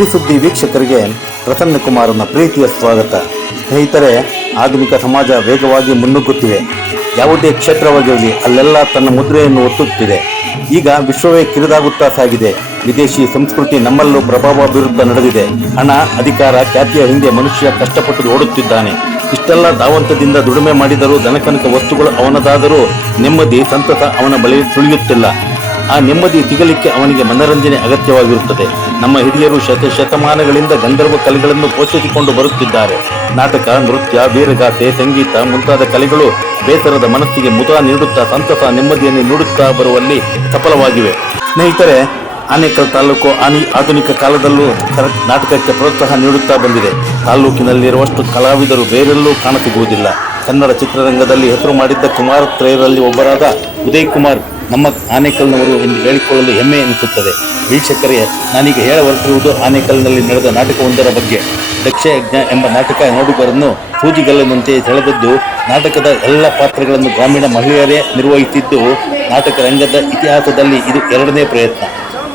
ಶ್ರೀಸುದ್ದಿ ವೀಕ್ಷಕರಿಗೆ ಪ್ರಸನ್ನ ಕುಮಾರನ ಪ್ರೀತಿಯ ಸ್ವಾಗತ. ಸ್ನೇಹಿತರೆ, ಆಧುನಿಕ ಸಮಾಜ ವೇಗವಾಗಿ ಮುನ್ನುಗ್ಗುತ್ತಿದೆ. ಯಾವುದೇ ಕ್ಷೇತ್ರವಾಗಿರಲಿ ಅಲ್ಲೆಲ್ಲ ತನ್ನ ಮುದ್ರೆಯನ್ನು ಒತ್ತುತ್ತಿದೆ. ಈಗ ವಿಶ್ವವೇ ಕಿರಿದಾಗುತ್ತಾ ಸಾಗಿದೆ. ವಿದೇಶಿ ಸಂಸ್ಕೃತಿ ನಮ್ಮಲ್ಲೂ ಪ್ರಭಾವ ಬೀರುತ್ತಾ ನಡೆದಿದೆ. ಹಣ, ಅಧಿಕಾರ, ಖ್ಯಾತಿಯ ಹಿಂದೆ ಮನುಷ್ಯ ಕಷ್ಟಪಟ್ಟು ಓಡುತ್ತಿದ್ದಾನೆ. ಇಷ್ಟೆಲ್ಲ ಧಾವಂತದಿಂದ ದುಡಿಮೆ ಮಾಡಿದರೂ ದನಕನಕ ವಸ್ತುಗಳು ಅವನದಾದರೂ ನೆಮ್ಮದಿ, ಸಂತಸ ಅವನ ಬಳಿ ಸುಳಿಯುತ್ತಿಲ್ಲ. ಆ ನೆಮ್ಮದಿ ಸಿಗಲಿಕ್ಕೆ ಅವನಿಗೆ ಮನರಂಜನೆ ಅಗತ್ಯವಾಗಿರುತ್ತದೆ. ನಮ್ಮ ಹಿರಿಯರು ಶತಮಾನಗಳಿಂದ ಗಂಧರ್ವ ಕಲೆಗಳನ್ನು ಪೋಷಿಸಿಕೊಂಡು ಬರುತ್ತಿದ್ದಾರೆ. ನಾಟಕ, ನೃತ್ಯ, ವೀರಗಾಥೆ, ಸಂಗೀತ ಮುಂತಾದ ಕಲೆಗಳು ಬೇಸರದ ಮನಸ್ಸಿಗೆ ಮುದ ನೀಡುತ್ತಾ ಸಂತಸ, ನೆಮ್ಮದಿಯನ್ನು ನೀಡುತ್ತಾ ಬರುವಲ್ಲಿ ಸಫಲವಾಗಿವೆ. ಸ್ನೇಹಿತರೆ, ಆನೇಕಲ್ ತಾಲೂಕು ಆಧುನಿಕ ಕಾಲದಲ್ಲೂ ನಾಟಕಕ್ಕೆ ಪ್ರೋತ್ಸಾಹ ನೀಡುತ್ತಾ ಬಂದಿದೆ. ತಾಲೂಕಿನಲ್ಲಿರುವಷ್ಟು ಕಲಾವಿದರು ಬೇರೆಲ್ಲೂ ಕಾಣಸಿಗುವುದಿಲ್ಲ. ಕನ್ನಡ ಚಿತ್ರರಂಗದಲ್ಲಿ ಹೆಸರು ಮಾಡಿದ್ದ ಕುಮಾರತ್ರಯರಲ್ಲಿ ಒಬ್ಬರಾದ ಉದಯ್ ಕುಮಾರ್ ನಮ್ಮ ಆನೇಕಲ್ನವರು ಎಂದು ಹೇಳಿಕೊಳ್ಳಲು ಹೆಮ್ಮೆ ಎನಿಸುತ್ತದೆ. ವೀಕ್ಷಕರೇ, ನಾನೀಗ ಹೇಳ ಹೊರಟಿರುವುದು ಆನೇಕಲ್ನಲ್ಲಿ ನಡೆದ ನಾಟಕವೊಂದರ ಬಗ್ಗೆ. ದಕ್ಷಯಜ್ಞ ಎಂಬ ನಾಟಕ ನೋಡುಗರನ್ನು ಸೂಜಿಗಲ್ಲಿನಂತೆ ಸೆಳೆದದ್ದು. ನಾಟಕದ ಎಲ್ಲ ಪಾತ್ರಗಳನ್ನು ಗ್ರಾಮೀಣ ಮಹಿಳೆಯರೇ ನಿರ್ವಹಿಸಿದ್ದು. ನಾಟಕ ರಂಗದ ಇತಿಹಾಸದಲ್ಲಿ ಇದು ಎರಡನೇ ಪ್ರಯತ್ನ.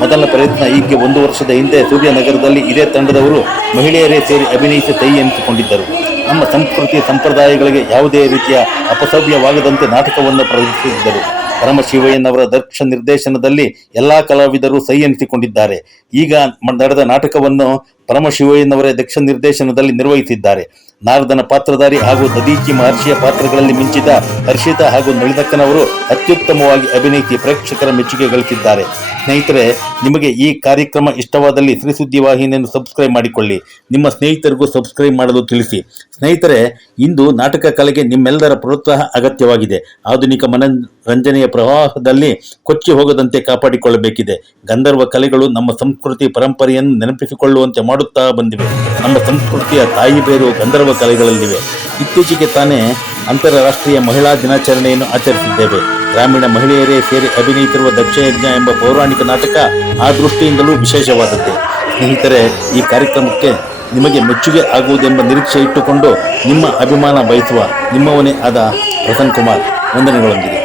ಮೊದಲ ಪ್ರಯತ್ನ ಈಗ 1 ವರ್ಷದ ಹಿಂದೆ ಸೂರ್ಯನಗರದಲ್ಲಿ ಇದೇ ತಂಡದವರು ಮಹಿಳೆಯರೇ ಸೇರಿ ಅಭಿನಯಿಸಿ ಕೈ ಎನಿಸಿಕೊಂಡಿದ್ದರು. ನಮ್ಮ ಸಂಸ್ಕೃತಿ ಸಂಪ್ರದಾಯಗಳಿಗೆ ಯಾವುದೇ ರೀತಿಯ ಅಪಸವ್ಯವಾಗದಂತೆ ನಾಟಕವನ್ನು ಪ್ರದರ್ಶಿಸಿದ್ದರು. ಪರಮಶಿವಯ್ಯನವರ ದಕ್ಷ ನಿರ್ದೇಶನದಲ್ಲಿ ಎಲ್ಲಾ ಕಲಾವಿದರು ಸೈ ಎನಿಸಿಕೊಂಡಿದ್ದಾರೆ. ಈಗ ನಡೆದ ನಾಟಕವನ್ನು ಪರಮಶಿವಯ್ಯನವರೇ ದಕ್ಷ ನಿರ್ದೇಶನದಲ್ಲಿ ನಿರ್ವಹಿಸಿದ್ದಾರೆ. ನಾರದನ ಪಾತ್ರಧಾರಿ ಹಾಗೂ ದದೀಚಿ ಮಹರ್ಷಿಯ ಪಾತ್ರಗಳಲ್ಲಿ ಮಿಂಚಿದ ಹರ್ಷಿತಾ ಹಾಗೂ ನಳಿನಕ್ಕನವರು ಅತ್ಯುತ್ತಮವಾಗಿ ಅಭಿನಯಿಸಿ ಪ್ರೇಕ್ಷಕರ ಮೆಚ್ಚುಗೆ ಗಳಿಸಿದ್ದಾರೆ. ಸ್ನೇಹಿತರೆ, ನಿಮಗೆ ಈ ಕಾರ್ಯಕ್ರಮ ಇಷ್ಟವಾದಲ್ಲಿ ಶ್ರೀಸುದ್ದಿ ವಾಹಿನಿಯನ್ನು ಸಬ್ಸ್ಕ್ರೈಬ್ ಮಾಡಿಕೊಳ್ಳಿ. ನಿಮ್ಮ ಸ್ನೇಹಿತರಿಗೂ ಸಬ್ಸ್ಕ್ರೈಬ್ ಮಾಡಲು ತಿಳಿಸಿ. ಸ್ನೇಹಿತರೆ, ಇಂದು ನಾಟಕ ಕಲೆಗೆ ನಿಮ್ಮೆಲ್ಲರ ಪ್ರೋತ್ಸಾಹ ಅಗತ್ಯವಾಗಿದೆ. ಆಧುನಿಕ ಮನರಂಜನೆಯ ಪ್ರವಾಹದಲ್ಲಿ ಕೊಚ್ಚಿ ಹೋಗದಂತೆ ಕಾಪಾಡಿಕೊಳ್ಳಬೇಕಿದೆ. ಗಂಧರ್ವ ಕಲೆಗಳು ನಮ್ಮ ಸಂಸ್ಕೃತಿ ಪರಂಪರೆಯನ್ನು ನೆನಪಿಸಿಕೊಳ್ಳುವಂತೆ ಮಾಡುತ್ತಾ ಬಂದಿವೆ. ನಮ್ಮ ಸಂಸ್ಕೃತಿಯ ತಾಯಿ ಬೇರು ಗಂಧರ್ವ ಕಲೆಗಳಲ್ಲಿವೆ. ಇತ್ತೀಚೆಗೆ ತಾನೇ ಅಂತಾರಾಷ್ಟ್ರೀಯ ಮಹಿಳಾ ದಿನಾಚರಣೆಯನ್ನು ಆಚರಿಸಿದ್ದೇವೆ. ಗ್ರಾಮೀಣ ಮಹಿಳೆಯರೇ ಸೇರಿ ಅಭಿನಯಿಸಿರುವ ದಕ್ಷಯಜ್ಞ ಎಂಬ ಪೌರಾಣಿಕ ನಾಟಕ ಆ ದೃಷ್ಟಿಯಿಂದಲೂ ವಿಶೇಷವಾದದ್ದೇ. ಸ್ನೇಹಿತರೆ, ಈ ಕಾರ್ಯಕ್ರಮಕ್ಕೆ ನಿಮಗೆ ಮೆಚ್ಚುಗೆ ಆಗುವುದೆಂಬ ನಿರೀಕ್ಷೆ ಇಟ್ಟುಕೊಂಡು ನಿಮ್ಮ ಅಭಿಮಾನ ಬಯಸುವ ನಿಮ್ಮವನೇ ಆದ ಪ್ರಸನ್ನ ಕುಮಾರ್ ವಂದನೆಗಳೊಂದಿಗೆ.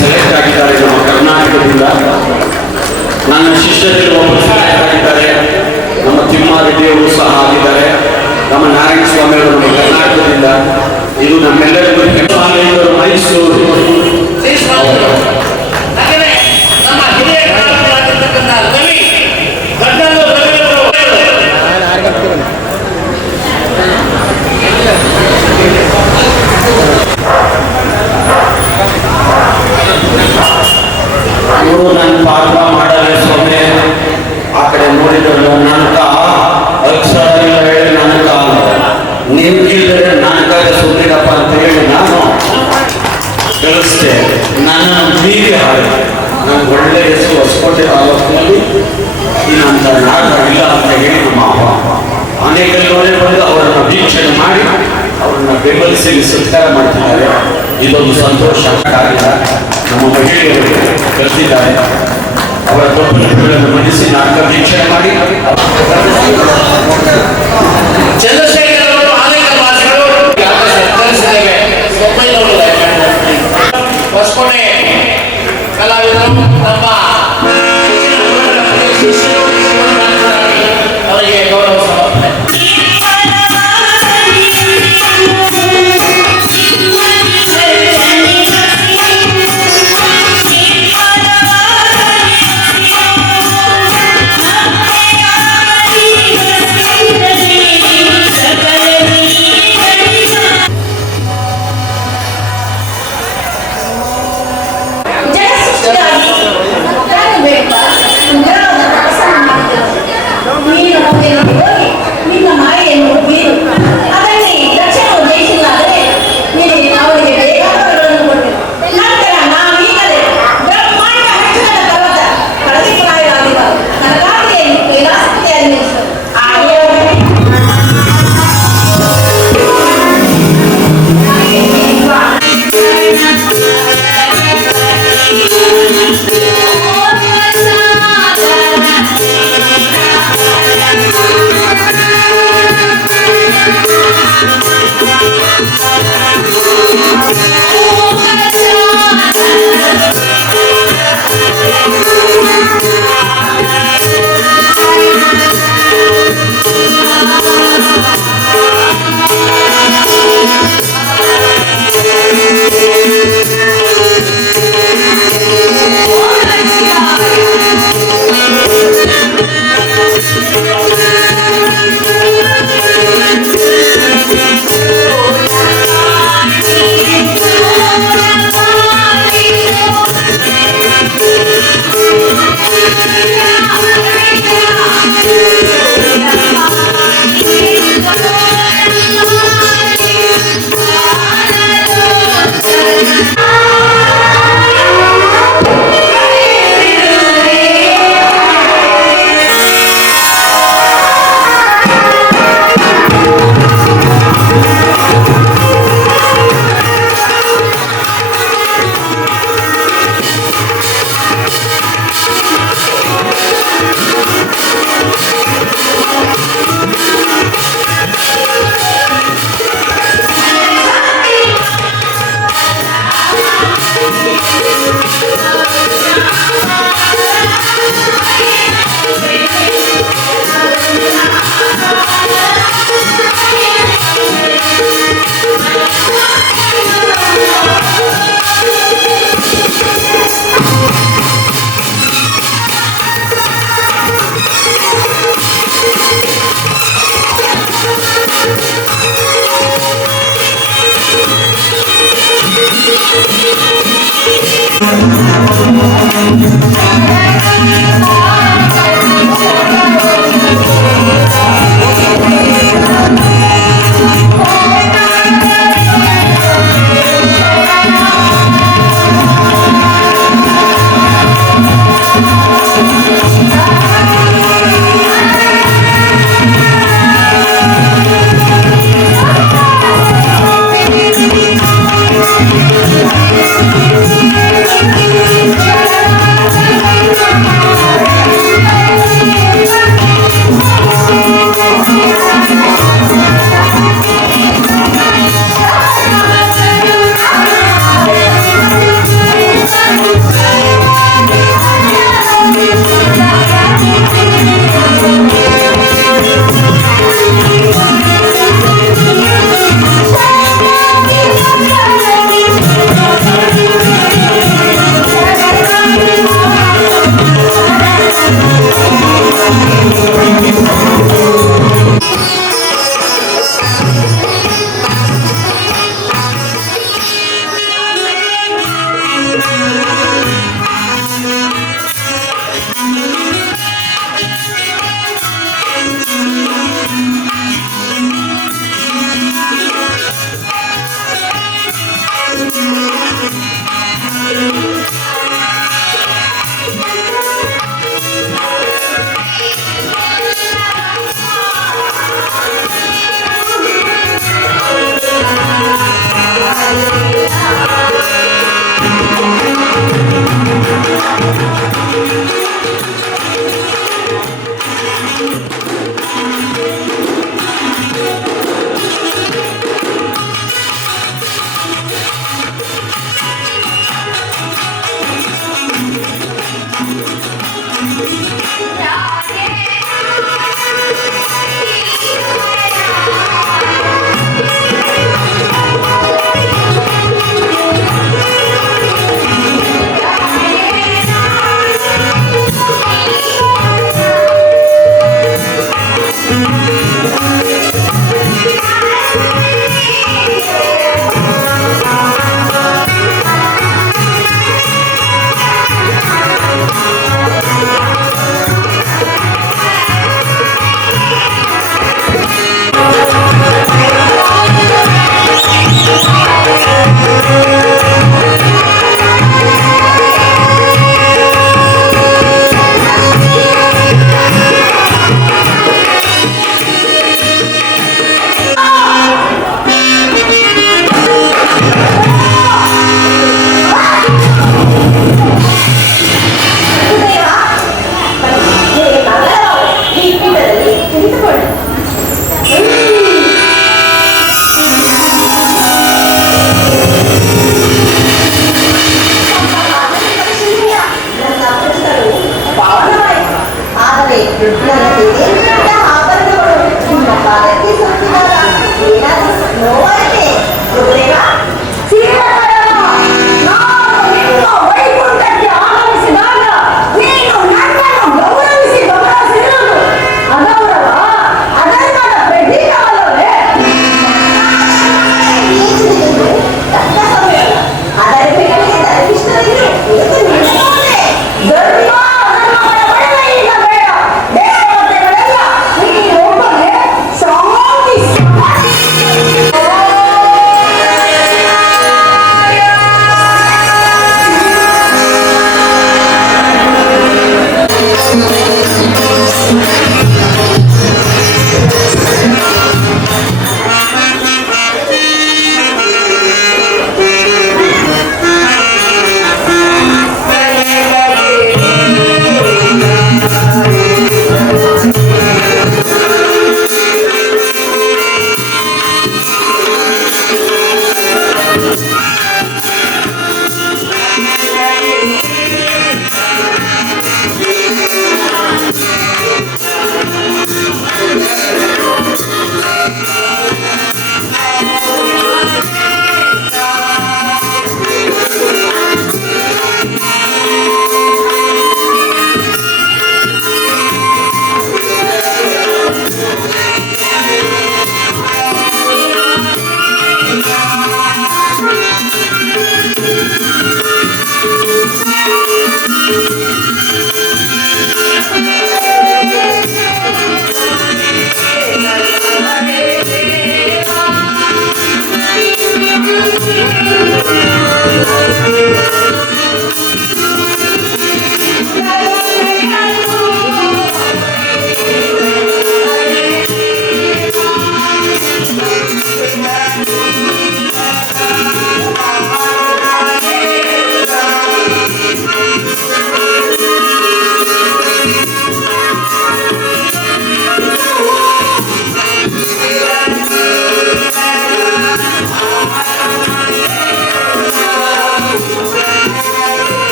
ಸೆಲೆಕ್ಟ್ ಆಗಿದ್ದಾರೆ ನಮ್ಮ ಕರ್ನಾಟಕದಿಂದ. ನನ್ನ ಶಿಷ್ಯರಲ್ಲಿ ಒಬ್ಬರು ಸೆಲೆಕ್ಟ್ ಆಗಿದ್ದಾರೆ. ನಮ್ಮ ತಿಮ್ಮಾರೆಡ್ಡಿಯವರು ಸಹ ಆಗಿದ್ದಾರೆ. ನಮ್ಮ ನಾರಾಯಣ ಸ್ವಾಮಿಯವರು ನಮ್ಮ ಕರ್ನಾಟಕದಿಂದ. ಇದು ನಮ್ಮೆಲ್ಲರಿಗೂ ಮೈಸೂರು. ನನ್ನ ಪಾತ್ರ ಮಾಡಲ್ಲ ಸ್ವಾಮಿ. ಆ ಕಡೆ ನೋಡಿದ್ರು ನನಕ ಅಕ್ಷರ ಹೇಳಿ ನನಕ ನಿಮ್ಗಿಲ್ಲದೆ ನನಗಾಗ ಸುದ್ದಿರಪ್ಪ ಅಂತ ಹೇಳಿ ನಾನು ಕಳಿಸ್ದೆ. ನನ್ನ ಮೀರಿ ಹಾಗೆ ನನಗೆ ಒಳ್ಳೆ ಹೆಸರು ಹೊಸಕೋಟೆ ತಾಲೂಕಿನಲ್ಲಿ ಇನ್ನಂತ ನಾಟಕ ಇಲ್ಲ ಅಂತ ಹೇಳಿ ನಮ್ಮ ಅನೇಕಲ್ಲವರೇ ಬಂದು ಅವರನ್ನು ವೀಕ್ಷಣೆ ಮಾಡಿ ಅವರನ್ನು ಬೆಂಬಲಿಸಿ ಸತ್ಕಾರ ಮಾಡ್ತಿದ್ದಾರೆ. ಇದೊಂದು ಸಂತೋಷ ಕಾರ್ಯ. ನಮ್ಮ ಮಹಿಳೆಯರು ಕಲಿತಿದ್ದಾರೆ. ಅವರ ತಪ್ಪುಗಳನ್ನು ಮನಸ್ಸಿ ನಾಟಕ ವೀಕ್ಷಣೆ ಮಾಡಿ ಚಂದ್ರಶೇಖರ್ ಅವರು ಆನೇಕಲ್ ವಾಸಿಗಳು ಹೊಸಕೋಟೆ ಕಲಾವಿದರು ನಮ್ಮ ಅವರಿಗೆ ಗೌರವ ಸಮರ್ಪಣೆ.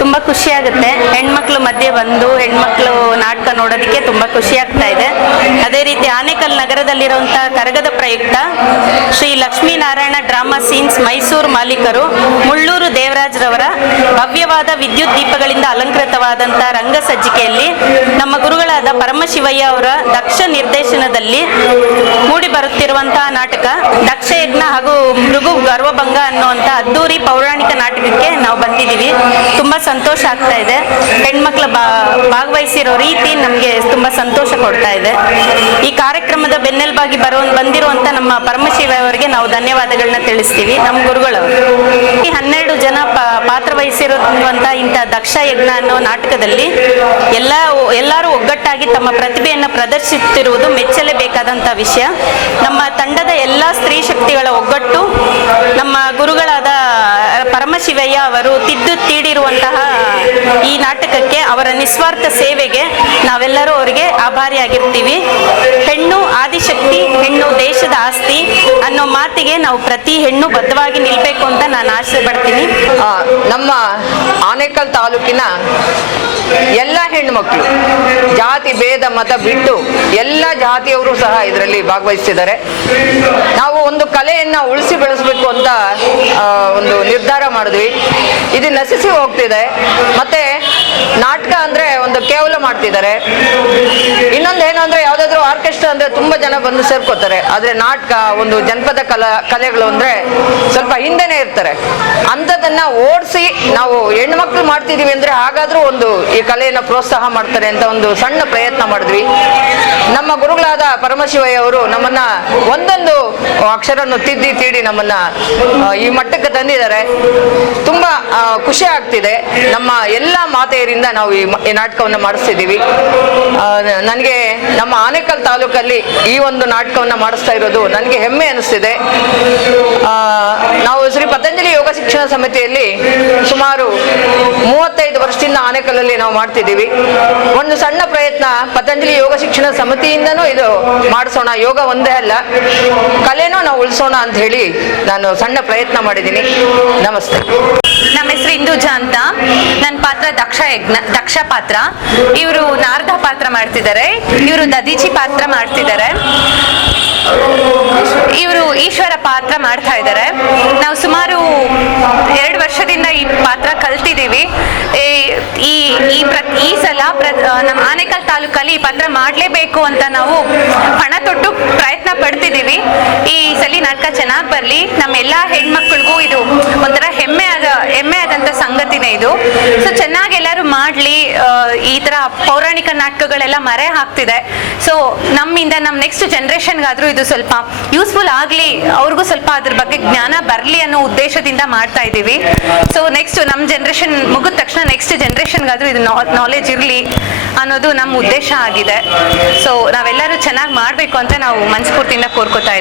ತುಂಬ ಖುಷಿಯಾಗುತ್ತೆ. ಹೆಣ್ಮಕ್ಳು ಮಧ್ಯೆ ಬಂದು ಹೆಣ್ಮಕ್ಳು ನಾಟಕ ನೋಡೋದಕ್ಕೆ ತುಂಬ ಖುಷಿ ಆಗ್ತಾ ಇದೆ. ಅದೇ ರೀತಿ ಆನೇಕಲ್ ನಗರದಲ್ಲಿರುವಂಥ ಕರಗದ ಪ್ರಯುಕ್ತ ಶ್ರೀ ಲಕ್ಷ್ಮೀನಾರಾಯಣ ಡ್ರಾಮಾ ಸೀನ್ಸ್ ಮೈಸೂರು ಮಾಲೀಕರು ಮುಳ್ಳೂರು ದೇವರಾಜ್ರವರ ಭವ್ಯವಾದ ವಿದ್ಯುತ್ ದೀಪಗಳಿಂದ ಅಲಂಕೃತವಾದಂಥ ರಂಗ ಸಜ್ಜಿಕೆಯಲ್ಲಿ ನಮ್ಮ ಗುರುಗಳಾದ ಪರಮಶಿವಯ್ಯ ಅವರ ದಕ್ಷ ನಿರ್ದೇಶನದಲ್ಲಿ ಮೂಡಿ ಬರುತ್ತಿರುವಂತಹ ನಾಟಕ ದಕ್ಷ ಯಜ್ಞ ಹಾಗೂ ಮೃಗು ಗರ್ವಭಂಗ ಅನ್ನುವಂಥ ಅದ್ದೂರಿ ಪೌರಾಣಿಕ ನಾಟಕಕ್ಕೆ ನಾವು ಬಂದಿದ್ದೀವಿ. ತುಂಬ ಸಂತೋಷ ಆಗ್ತಾ ಇದೆ. ಹೆಣ್ಮಕ್ಳ ಭಾಗವಹಿಸಿರೋ ರೀತಿ ನಮಗೆ ತುಂಬ ಸಂತೋಷ ಕೊಡ್ತಾ ಇದೆ. ಈ ಕಾರ್ಯಕ್ರಮದ ಬೆನ್ನೆಲುಬಾಗಿ ಬಂದಿರುವಂಥ ನಮ್ಮ ಪರಮಶಿವ ಅವರಿಗೆ ನಾವು ಧನ್ಯವಾದಗಳನ್ನ ತಿಳಿಸ್ತೀವಿ. ನಮ್ಮ ಗುರುಗಳವರು ಈ 12 ಜನ ಪಾತ್ರ ವಹಿಸಿರುವಂಥ ಇಂಥ ದಕ್ಷ ಯಜ್ಞ ಅನ್ನೋ ನಾಟಕದಲ್ಲಿ ಎಲ್ಲರೂ ಒಗ್ಗಟ್ಟಾಗಿ ತಮ್ಮ ಪ್ರತಿಭೆಯನ್ನು ಪ್ರದರ್ಶಿಸುತ್ತಿರುವುದು ಮೆಚ್ಚಲೇಬೇಕಾದಂಥ ವಿಷಯ. ನಮ್ಮ ತಂಡದ ಎಲ್ಲ ಸ್ತ್ರೀ ಶಕ್ತಿಗಳ ಒಗ್ಗಟ್ಟು ನಮ್ಮ ಗುರುಗಳಾದ ಪರಮಶಿವಯ್ಯ ಅವರು ತೀಡಿರುವಂತಹ ಈ ನಾಟಕಕ್ಕೆ ಅವರ ನಿಸ್ವಾರ್ಥ ಸೇವೆಗೆ ನಾವೆಲ್ಲರೂ ಅವರಿಗೆ ಆಭಾರಿಯಾಗಿರ್ತೀವಿ. ಹೆಣ್ಣು ಆದಿಶಕ್ತಿ, ಹೆಣ್ಣು ದೇಶದ ಆಸ್ತಿ ಅನ್ನೋ ಮಾತಿಗೆ ನಾವು ಪ್ರತಿ ಹೆಣ್ಣು ಬದ್ಧವಾಗಿ ನಿಲ್ಬೇಕು ಅಂತ ನಾನು ಆಸೆ ಪಡ್ತೀನಿ. ನಮ್ಮ ಆನೇಕಲ್ ತಾಲೂಕಿನ ಎಲ್ಲ ಹೆಣ್ಣುಮಕ್ಕಳು ಜಾತಿ ಭೇದ ಮತ ಬಿಟ್ಟು ಎಲ್ಲ ಜಾತಿಯವರು ಸಹ ಇದರಲ್ಲಿ ಭಾಗವಹಿಸ್ತಿದ್ದಾರೆ. ನಾವು ಒಂದು ಕಲೆಯನ್ನ ಉಳಿಸಿ ಬೆಳೆಸಬೇಕು ಅಂತ ಒಂದು ನಿರ್ಧಾರ ಮಾಡಿದ್ವಿ. ಇದು ನಶಿಸಿ ಹೋಗ್ತಿದೆ. ಮತ್ತೆ ನಾಟಕ ಅಂದ್ರೆ ಒಂದು ಕೇವಲ ಮಾಡ್ತಿದ್ದಾರೆ. ಇನ್ನೊಂದೇನು ಅಂದ್ರೆ ಯಾವ್ದಾದ್ರು ಆರ್ಕೆಸ್ಟ್ರಾ ಅಂದ್ರೆ ತುಂಬಾ ಜನ ಬಂದು ಸೇರ್ಕೋತಾರೆ. ಆದ್ರೆ ನಾಟಕ ಒಂದು ಜನಪದ ಕಲೆಗಳು ಅಂದ್ರೆ ಸ್ವಲ್ಪ ಹಿಂದೆನೆ ಇರ್ತಾರೆ. ಅಂಥದನ್ನ ಓಡಿಸಿ ನಾವು ಹೆಣ್ಮಕ್ಳು ಮಾಡ್ತಿದೀವಿ ಅಂದ್ರೆ ಹಾಗಾದ್ರೂ ಒಂದು ಈ ಕಲೆಯನ್ನ ಪ್ರೋತ್ಸಾಹ ಮಾಡ್ತಾರೆ ಅಂತ ಒಂದು ಸಣ್ಣ ಪ್ರಯತ್ನ ಮಾಡಿದ್ವಿ. ನಮ್ಮ ಗುರುಗಳಾದ ಪರಮಶಿವಯ್ಯ ಅವರು ನಮ್ಮನ್ನ ಒಂದೊಂದು ಅಕ್ಷರನ್ನು ತೀಡಿ ನಮ್ಮನ್ನ ಈ ಮಟ್ಟಕ್ಕೆ ತಂದಿದ್ದಾರೆ. ತುಂಬಾ ಖುಷಿ ಆಗ್ತಿದೆ. ನಮ್ಮ ಎಲ್ಲ ಮಾತೆಯರಿಂದ ನಾವು ಈ ನಾಟಕವನ್ನು ಮಾಡಿಸ್ತಿದ್ದೀವಿ. ನನಗೆ ನಮ್ಮ ಆನೇಕಲ್ ತಾಲೂಕಲ್ಲಿ ಈ ಒಂದು ನಾಟಕವನ್ನು ಮಾಡಿಸ್ತಾ ಇರೋದು ನನಗೆ ಹೆಮ್ಮೆ ಅನಿಸ್ತಿದೆ. ನಾವು ಶ್ರೀ ಪತಂಜಲಿ ಯೋಗ ಶಿಕ್ಷಣ ಸಮಿತಿಯಲ್ಲಿ ಸುಮಾರು 35 ವರ್ಷದಿಂದ ಆನೇಕಲ್ಲಲ್ಲಿ ನಾವು ಮಾಡ್ತಿದ್ದೀವಿ. ಒಂದು ಸಣ್ಣ ಪ್ರಯತ್ನ ಪತಂಜಲಿ ಯೋಗ ಶಿಕ್ಷಣ ಸಮಿತಿಯಿಂದನೂ ಇದು ಮಾಡಿಸೋಣ, ಯೋಗ ಒಂದೇ ಅಲ್ಲ ಕಲೆನೂ ನಾವು ಉಳಿಸೋಣ ಅಂತ ಹೇಳಿ ನಾನು ಸಣ್ಣ ಪ್ರಯತ್ನ ಮಾಡಿದ್ದೀನಿ. ನಮಸ್ತೆ. ನಮ್ಮ ಹೆಸರು ಇಂದುಜಾ ಅಂತ. ನನ್ನ ಪಾತ್ರ ದಕ್ಷ ಪಾತ್ರ. ಇವರು ನಾರದ ಪಾತ್ರ ಮಾಡ್ತಿದ್ದಾರೆ. ಇವರು ದದೀಚಿ ಪಾತ್ರ ಮಾಡ್ತಿದ್ದಾರೆ. ಇವರು ಈಶ್ವರ ಪಾತ್ರ ಮಾಡ್ತಾ ಇದ್ದಾರೆ. ನಾವು ಸುಮಾರು 2 ವರ್ಷದಿಂದ ಈ ಪಾತ್ರ ಕಲ್ತಿದ್ದೀವಿ. ಈ ಸಲ ನಮ್ಮ ಆನೇಕಲ್ ತಾಲೂಕಲ್ಲಿ ಈ ಪಾತ್ರ ಮಾಡಲೇಬೇಕು ಅಂತ ನಾವು ಹಣ ತೊಟ್ಟು ಪ್ರಯತ್ನ ಪಡ್ತಿದ್ದೀವಿ. ಈ ಸಲ ನಾಟಕ ಚೆನ್ನಾಗಿ ಬರಲಿ. ನಮ್ಮೆಲ್ಲ ಹೆಣ್ಮಕ್ಳಿಗೂ ಇದು ಒಂಥರ ಹೆಮ್ಮೆ ಆದಂಥ ಸಂಗತಿನೇ ಇದು. ಸೊ ಚೆನ್ನಾಗಿ ಎಲ್ಲರೂ ಮಾಡಲಿ. ಈ ಥರ ಪೌರಾಣಿಕ ನಾಟಕಗಳೆಲ್ಲ ಮರೆ ಹಾಕ್ತಿದೆ. ಸೊ ನಮ್ಮಿಂದ ನಮ್ಮ ನೆಕ್ಸ್ಟ್ ಜನ್ರೇಷನ್ಗಾದರೂ ಇದು ಸ್ವಲ್ಪ ಯೂಸ್ಫುಲ್ ಆಗಲಿ, ಅವ್ರಿಗೂ ಸ್ವಲ್ಪ ಅದ್ರ ಬಗ್ಗೆ ಜ್ಞಾನ ಬರಲಿ ಅನ್ನೋ ಉದ್ದೇಶದಿಂದ ಮಾಡ್ತಾ ಇದ್ದೀವಿ. ಸೊ ನೆಕ್ಸ್ಟ್ ನಮ್ಮ ಜನ್ರೇಷನ್ ಮುಗಿದ ತಕ್ಷಣ ನೆಕ್ಸ್ಟ್ ಜನ್ರೇಷನ್ಗಾದರೂ ಇದು ನಾಲೆಜ್ ಇರಲಿ ಅನ್ನೋದು ನಮ್ಮ ಉದ್ದೇಶ ಆಗಿದೆ. ಸೊ ನಾವೆಲ್ಲರೂ ಚೆನ್ನಾಗಿ ಮಾಡಬೇಕು ಅಂತ ನಾವು ಮನಸ್ಫೂರ್ತಿಯಿಂದ ಕೋರ್ಕೋತಾ ಇದ್ದೀವಿ.